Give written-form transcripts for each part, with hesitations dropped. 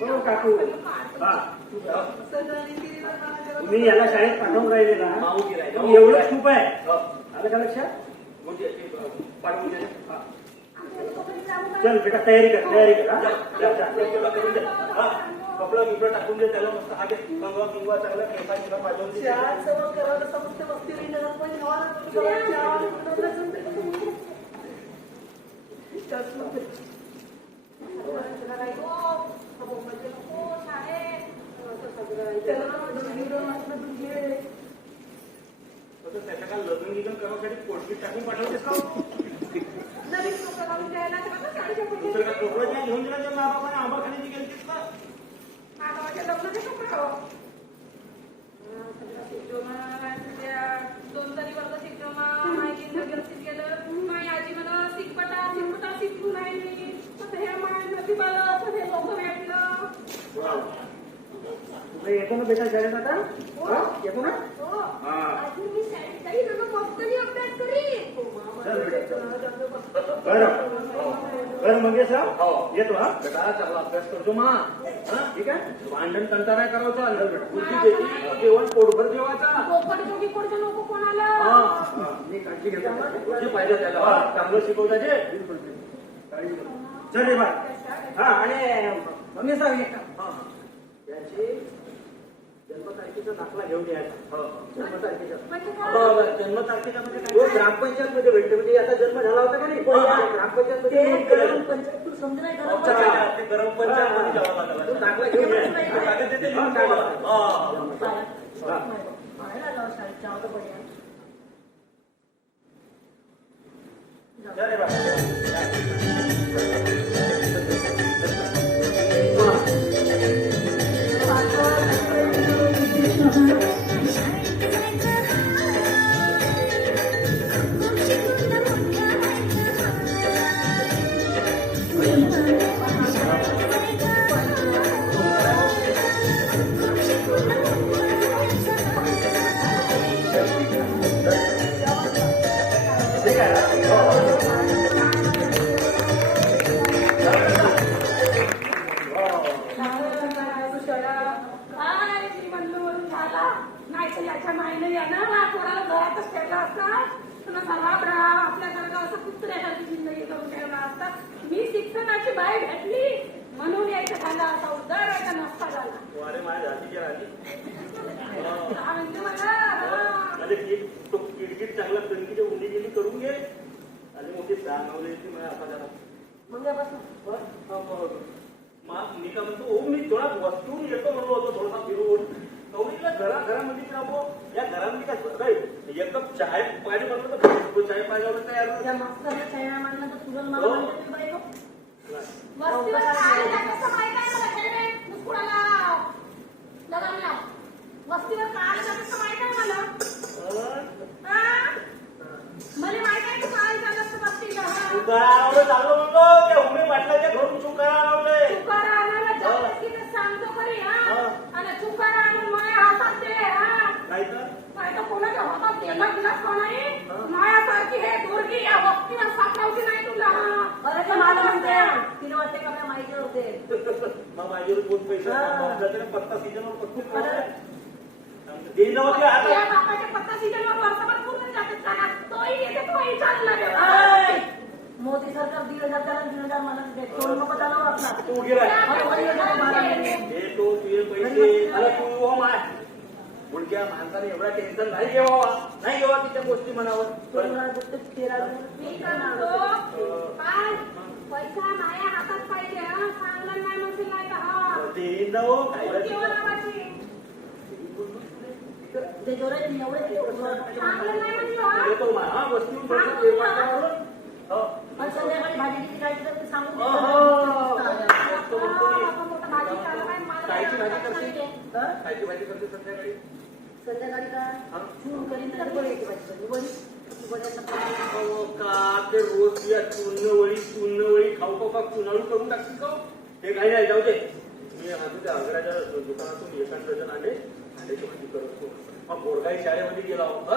हो काकू. हा तुम्ही याला शाळेत पाठवून राहिले ना, एवढंच खूप आहे. आलं का लक्षात? चल बेटा तयारी कर, तयारी कर. कपडा बिपडा टाकून दे त्याला मस्त. हा कंगवा किंवा चांगला केसा किंवा पाठवून दे. त्याच्या काय लग्न निघन करण्यासाठी पोटपीट टाकून पाठवतेस का? दुसरं का कपडा घेऊन दिला त्या बाबाने आंबा खाण्याची गेलतीस का? दोन तरी वर्ग शिकलो माहिती गेलं. माई आजी मला शिकपटा शिकपटा शिकून राहिली. हे माय नदी मला असं हे लोक भेटलं. तुला येतो ना बेटा शाळेत आता? येतो ना? मी शाळेत जाईल ना, मग तरी अभ्यास करीन. बरं मग येतो. हा बेटा चांगला अभ्यास करतो मा. ठीक आहे. भांडण कंटा नाही करायचा. जेवण पोटभर जेवायचा. नको कोणाला मी काळजी घेतो. पाहिजे त्याला चांगलं शिकवताचे. चल रे बा. हा आणि मम्मी सांग त्याची जन्मतारखेचा दाखला घेऊन यायचा. जन्मतारखेचा जन्मतारखेचा ग्रामपंचायत मध्ये भेटते. म्हणजे याचा जन्म झाला होता का नाही, ग्रामपंचायत मध्ये ग्रामपंचायत तू समज नाही. गरम पंचायत मध्ये जावं लागला. दाखला घेऊन याच्या माईने येणार ना कोणाला घरातच ठेवला असता. आपल्या घराला असं कुत्र्यासारखी जिंदगी करून ठेवला असता. मी शिक्षणाची बाई भेटली म्हणून यायचं झाला असा उद्धार व्हायचा नसता झाला. अरे माझ्या जातीच्या राणी म्हणजे मला किडकिड चांगला कणकीच्या उंडी गेली करून घे. आणि मोठी सांगवली मला असा झाला. मग मी का म्हणतो मी थोडा वस्तू येतो म्हणलो होतो थोडासा फिरून. कौरीला घरामध्ये राबो. या घरामध्ये काय एक कप चाय पाहिजे म्हणलं तर चाय पाहिजे तयार. त्या मास्तरला चाय मांडला तर तुला मला म्हणते बाई वस्तीवर काय जातं माहित आहे मला खेळणे मुस्कुडाला लगामला. वस्तीवर काय जातं माहित आहे मला. मला माहित आहे तू काय झालं असतं वस्तीला. तुकारावलं चाललो म्हणतो त्या उमे पाटलाच्या घरून तुकारा लावलंय. तुकारा आणायला जातच की तर सांगतो खरी. आणि तुकारा आणून माझ्या हातात दे. नाही तर काय तर कोणाच्या हातात गेला गिलास कोणाही मायासारखी हे दुर्गी या वस्तीवर सापडवती नाही तुला. अरे ते मला म्हणते तिला वाटते का आपल्या माहिती होते. मग माझ्यावर दोन पैसे पत्ता सीजनवर पत्ता देईन या बापाच्या पत्ता सीजनवर वर्षभर पूर्ण जाते का. तोही येते तोही चालला. मोदी सरकार 1,000 त्याला 1,000 मला टोल नको चालव आपला. तू गिरा हे तो तुझे पैसे मला तू हो माय. मुलग्या माणसाने एवढा टेन्शन नाही घेवा. नाही घेवा तिच्या गोष्टी मनावर. मी करतो काय पैसा माझ्या हातात पाहिजे. चांगलं नाही म्हणतील नाही का. देईन ना हो ते जोरात एवढे चांगलं नाही म्हणलं. येतो मा हा वस्तू पण संध्याकाळी भाजी किती खायची तर सांगून कायची भाजी करते. कायची भाजी करते संध्याकाळी. संध्याकाळी का चून करीन नाही बळीची भाजी वडी का ते रोज या चुन्नवळी खाऊ का चुनाळू करून टाकतील का. ते काही नाही जाऊ दे. मी त्या आग्र्याच्या दुकानातून एका डझन अंड्याची भाजी करतो. मग बोरगाई शाळेमध्ये गेला होता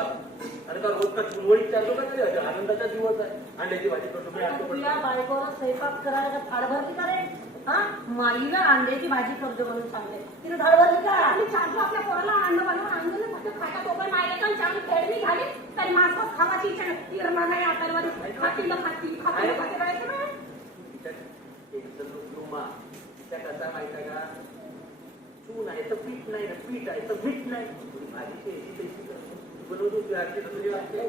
आणि का रोज का चुनवळी चालतो का तरी आनंदाचा दिवस आहे. अंड्याची भाजी करतो मी. तुला बायकोला स्वयंपाक करायला फार भरती का रे. हा माईनं अंड्याची भाजी करतो म्हणून सांगते तिने धाड भरली का आणि छान आपल्या पोराला अंड बनवून आणून फक्त खाता तोपर्यंत मायले पण छान खेळणी झाली तरी मासच खावाची इच्छा नाही तिरणा नाही आतावर खातीला खाती खातीला खाती करायचं नाही त्या कसा माहिती आहे का चून आहे तर पीठ नाही ना पीठ आहे तर मीठ नाही भाजी टेस्टी बनवतो तुझी वाटते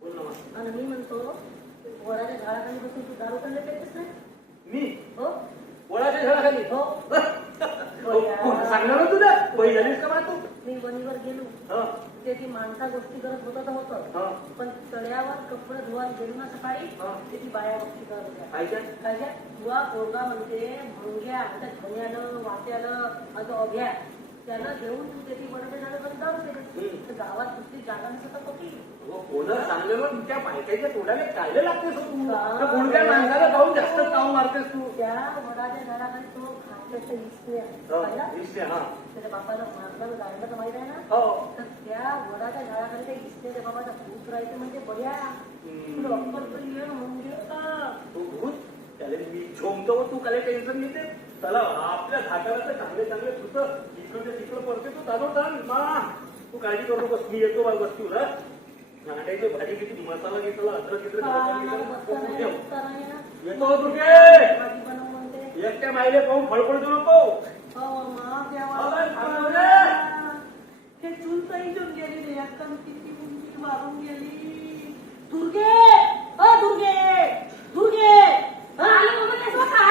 बोल ना मग. आणि मी म्हणतो वडाच्या झाडाखाली बसून तू दारू काढले पेतेस नाही मी हो वडाच्या झाडाखाली हो सांगणार होतं तुला वही झालीस का तू मी वणीवर गेलो ते ती माणसा गोष्टी करत होतं तर होतं पण तळ्यावर कपडे धुवायला गेलो ना सकाळी ते ती बाया गोष्टी करत होत्या काय बुवा पोरगा म्हणते भंग्या त्या धन्यानं वाट्यानं आणि तो अभ्या त्याला घेऊन तू त्याची वडाच्या झाडाखाली दारू पेते तर गावात दुसरी जागा नसतं होती कोणा सांगलं तुमच्या बायकाच्या तोंडाला काढले लागतेस तू कोणत्या माणसाला जाऊन जास्त काऊ मारतेस तू त्या वडाच्या झाडाखाली तो खात्याचं इस्त्या त्याच्या बापाला मारलं गाडलं तर माहित आहे ना तर त्या वडाच्या झाडाखाली त्या इस्त्याच्या बाबाचा भूत राहायचं म्हणजे बढ्या तुला अक्कल तरी ये म्हणजे तू भूत त्याला मी झोमतो तू काय टेन्शन घेते चला आपल्या धाकाला तर चांगले चांगले भूत इकडे तिकडे पडते तू चालव चाल मा तू काळजी करू नकोस मी येतो वस्तीवर अंड्याची भाजी किती मसाला घेतला अद्रक येतो येतो तुझे एकट्या मायले पाहून फळफळ देऊ नको